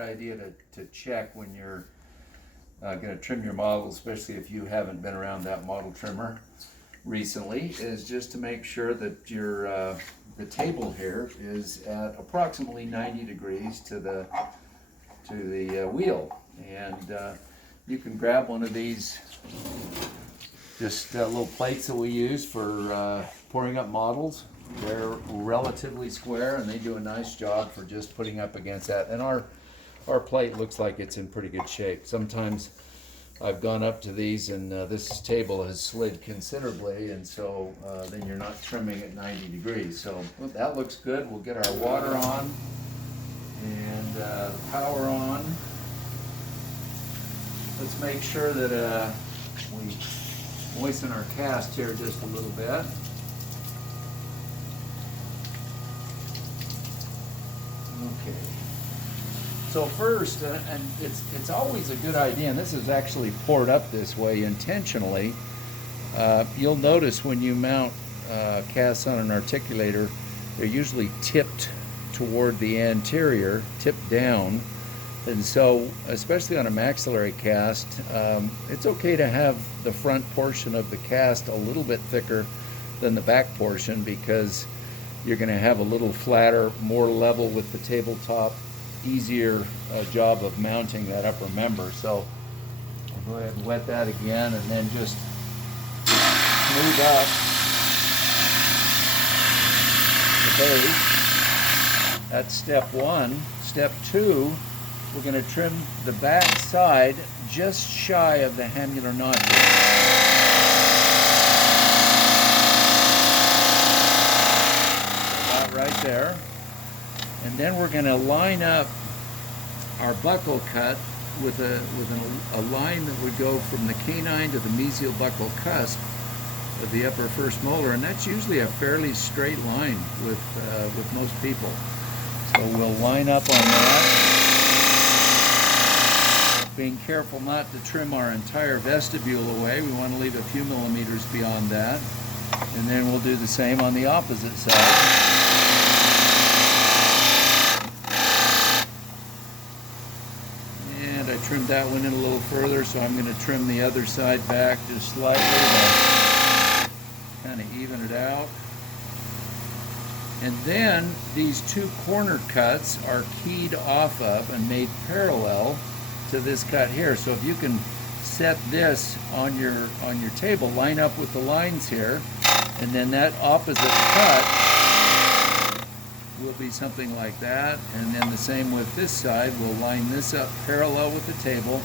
idea to check when you're going to trim your model, especially if you haven't been around that model trimmer recently, is just to make sure that your the table here is at approximately 90 degrees to the wheel. And you can grab one of these just little plates that we use for pouring up models. They're relatively square and they do a nice job for just putting up against that. And our plate looks like it's in pretty good shape. Sometimes I've gone up to these and this table has slid considerably, and so then you're not trimming at 90 degrees. So well, that looks good. We'll get our water on and power on. Let's make sure that we moisten our cast here just a little bit. Okay. So first, and it's always a good idea, and this is actually poured up this way intentionally. You'll notice when you mount casts on an articulator, they're usually tipped toward the anterior, tipped down. And so, especially on a maxillary cast, it's okay to have the front portion of the cast a little bit thicker than the back portion, because you're going to have a little flatter, more level with the tabletop, easier job of mounting that upper member. So I'll go ahead and wet that again, and then just smooth up the base. That's step one. Step two, we're going to trim the back side just shy of the hamular notches. About right there. And then we're going to line up our buccal cut with a line that would go from the canine to the mesial buccal cusp of the upper first molar, and that's usually a fairly straight line with most people. So we'll line up on that, being careful not to trim our entire vestibule away. We want to leave a few millimeters beyond that, and then we'll do the same on the opposite side. I trimmed that one in a little further, so I'm going to trim the other side back just slightly to kind of even it out. And then these two corner cuts are keyed off of and made parallel to this cut here. So if you can set this on your table, line up with the lines here, and then that opposite cut will be something like that, and then the same with this side. We'll line this up parallel with the table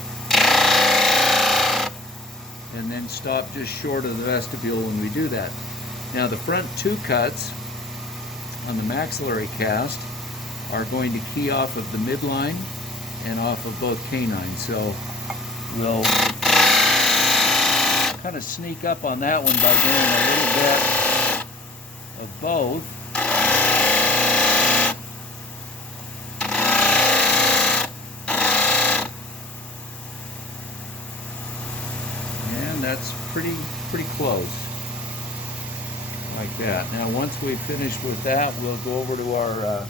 and then stop just short of the vestibule when we do that. Now the front two cuts on the maxillary cast are going to key off of the midline and off of both canines. So we'll kind of sneak up on that one by doing a little bit of both. That's pretty close, like that. Now once we've finished with that, we'll go over to our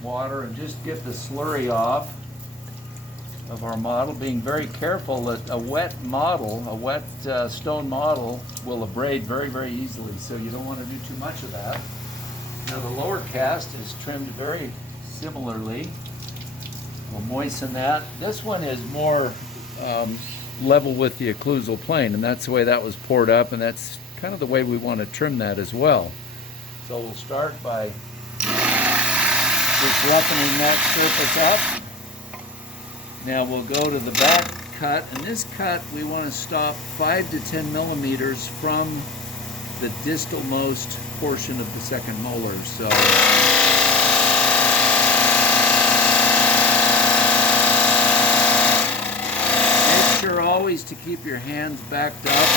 water and just get the slurry off of our model, being very careful that a wet stone model will abrade very easily, so you don't want to do too much of that. Now the lower cast is trimmed very similarly. We'll moisten that. This one is more level with the occlusal plane, and that's the way that was poured up, and that's kind of the way we want to trim that as well. So we'll start by just roughening that surface up. Now we'll go to the back cut, and this cut we want to stop 5 to 10 millimeters from the distalmost portion of the second molar. So always to keep your hands backed up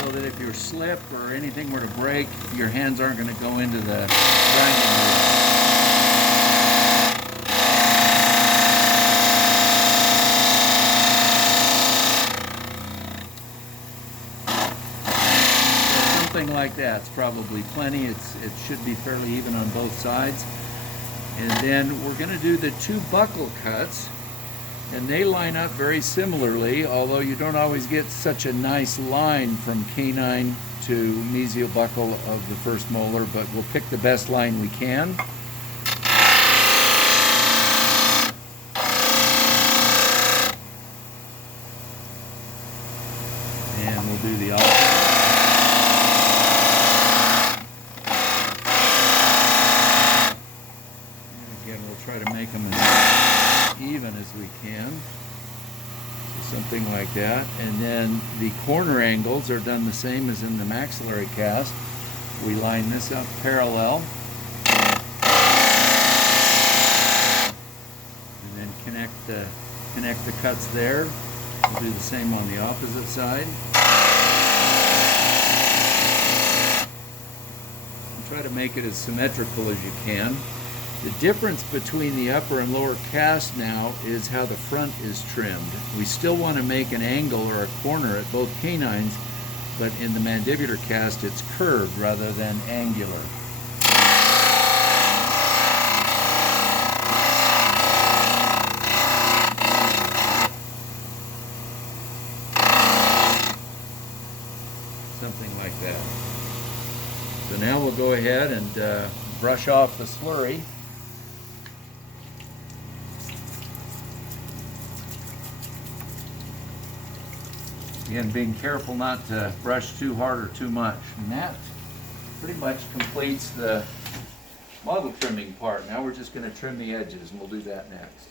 so that if you slip or anything were to break, your hands aren't going to go into the grinding wheel. So something like that's probably plenty. It should be fairly even on both sides. And then we're going to do the 2 buckle cuts, and they line up very similarly, although you don't always get such a nice line from canine to mesial buckle of the first molar, but we'll pick the best line we can. And we'll do the opposite. Again, we'll try to make them as even as we can. So something like that. And then the corner angles are done the same as in the maxillary cast. We line this up parallel. And then connect the cuts there. We'll do the same on the opposite side. And try to make it as symmetrical as you can. The difference between the upper and lower cast now is how the front is trimmed. We still want to make an angle or a corner at both canines, but in the mandibular cast it's curved rather than angular. Something like that. So now we'll go ahead and brush off the slurry. Again, being careful not to brush too hard or too much. And that pretty much completes the model trimming part. Now we're just going to trim the edges, and we'll do that next.